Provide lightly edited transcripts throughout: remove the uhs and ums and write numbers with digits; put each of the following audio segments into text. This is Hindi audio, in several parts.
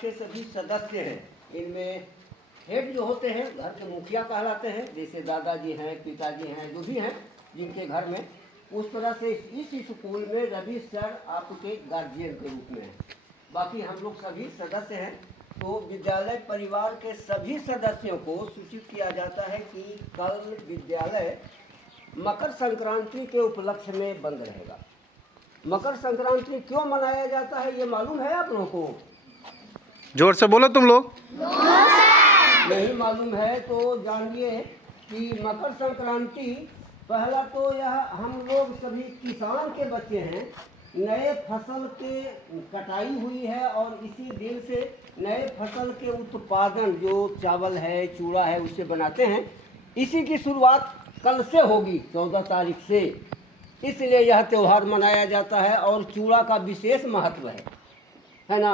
के सभी सदस्य हैं, इनमें हेड जो होते हैं घर के मुखिया कहलाते हैं, जैसे दादाजी हैं, पिताजी हैं, जो भी हैं जिनके घर में, उस तरह से इस स्कूल में रवि सर आपके गार्जियन के रूप में हैं। बाकी हम लोग सभी सदस्य हैं। तो विद्यालय परिवार के सभी सदस्यों को सूचित किया जाता है कि कल विद्यालय मकर संक्रांति के उपलक्ष्य में बंद रहेगा। मकर संक्रांति क्यों मनाया जाता है ये मालूम है आप लोगों को? जोर से बोलो तुम लोग। नहीं मालूम है तो जानिए कि मकर संक्रांति, पहला तो यह हम लोग सभी किसान के बच्चे हैं, नए फसल के कटाई हुई है और इसी दिन से नए फसल के उत्पादन जो चावल है, चूड़ा है, उससे बनाते हैं, इसी की शुरुआत कल से होगी 14 तारीख से। इसलिए यह त्यौहार मनाया जाता है और चूड़ा का विशेष महत्व है ना।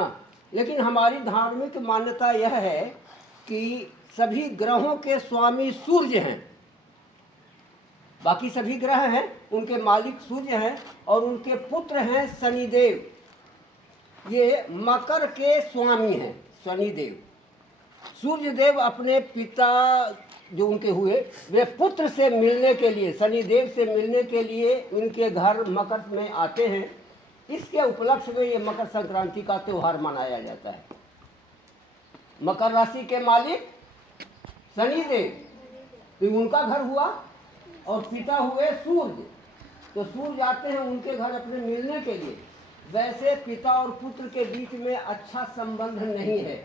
लेकिन हमारी धार्मिक मान्यता यह है कि सभी ग्रहों के स्वामी सूर्य हैं, बाकी सभी ग्रह हैं उनके मालिक सूर्य हैं और उनके पुत्र हैं शनिदेव। ये मकर के स्वामी हैं शनिदेव। सूर्य देव अपने पिता जो उनके हुए वे पुत्र से मिलने के लिए, शनिदेव से मिलने के लिए उनके घर मकर में आते हैं। इसके उपलक्ष्य में ये मकर संक्रांति का त्यौहार मनाया जाता है। मकर राशि के मालिक शनिदेव, तो उनका घर हुआ और पिता हुए सूर्य, तो सूर्य आते हैं उनके घर अपने मिलने के लिए। वैसे पिता और पुत्र के बीच में अच्छा संबंध नहीं है,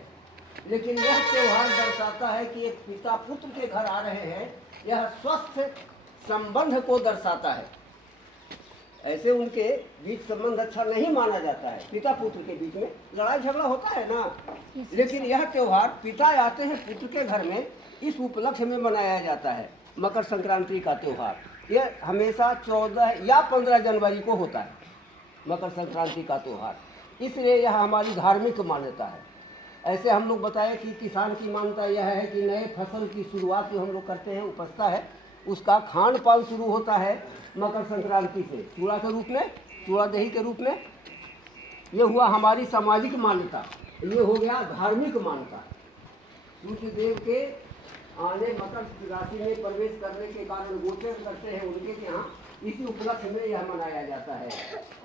लेकिन यह त्यौहार दर्शाता है कि एक पिता पुत्र के घर आ रहे हैं, यह स्वस्थ संबंध को दर्शाता है। ऐसे उनके बीच संबंध अच्छा नहीं माना जाता है, पिता पुत्र के बीच में लड़ाई झगड़ा होता है ना। लेकिन यह त्यौहार पिता आते हैं पुत्र के घर में, इस उपलक्ष्य में मनाया जाता है। मकर संक्रांति का त्यौहार यह हमेशा 14 या 15 जनवरी को होता है, मकर संक्रांति का त्यौहार। इसलिए यह हमारी धार्मिक मान्यता है। ऐसे हम लोग बताएं कि किसान की मान्यता यह है कि नए फसल की शुरुआत जो हम लोग करते हैं, उपजता है, उसका खान पान शुरू होता है मकर संक्रांति से, चूड़ा के रूप में, चूड़ा दही के रूप में। ये हुआ हमारी सामाजिक मान्यता, ये हो गया धार्मिक मान्यता। सूर्य देव के आने मकर राशि में प्रवेश करने के कारण गोचर करते हैं उनके यहाँ, इसी उपलक्ष्य में यह मनाया जाता है।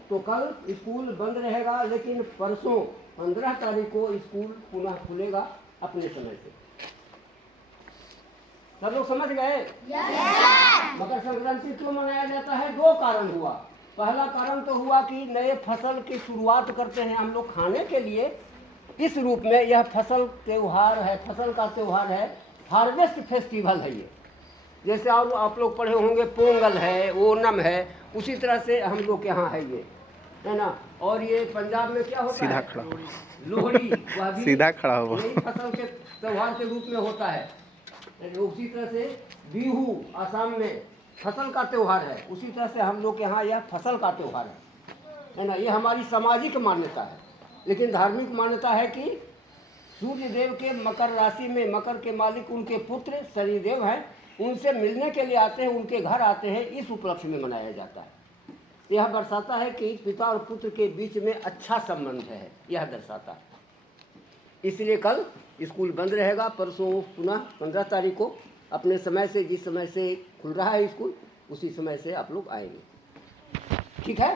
तो कल स्कूल बंद रहेगा, लेकिन परसों 15 तारीख को स्कूल पुनः खुलेगा अपने समय से। सब लोग समझ गए? मकर संक्रांति क्यों मनाया जाता है? 2 कारण हुआ। पहला कारण तो हुआ कि नए फसल की शुरुआत करते हैं हम लोग खाने के लिए, इस रूप में यह फसल त्यौहार है, फसल का त्यौहार है, हार्वेस्ट फेस्टिवल है ये। जैसे और आप लोग पढ़े होंगे पोंगल है, ओणम है, उसी तरह से हम लोग के यहाँ है ये, है ना। और ये पंजाब में क्या होता सीधा है? खड़ा लोहड़ी, वह भी सीधा खड़ा हो, नई फसल के त्यौहार के रूप में होता है। उसी तरह से बिहू असम में फसल का त्यौहार है, उसी तरह से हम लोग के यहाँ यह फसल का त्यौहार है ना। ये हमारी सामाजिक मान्यता है। लेकिन धार्मिक मान्यता है कि सूर्य देव के मकर राशि में, मकर के मालिक उनके पुत्र शनिदेव हैं, उनसे मिलने के लिए आते हैं, उनके घर आते हैं, इस उपलक्ष्य में मनाया जाता है। यह दर्शाता है कि पिता और पुत्र के बीच में अच्छा संबंध है, यह दर्शाता है। इसलिए कल स्कूल बंद रहेगा, परसों पुनः 15 तारीख को अपने समय से, जिस समय से खुल रहा है स्कूल, उसी समय से आप लोग आएंगे। ठीक है?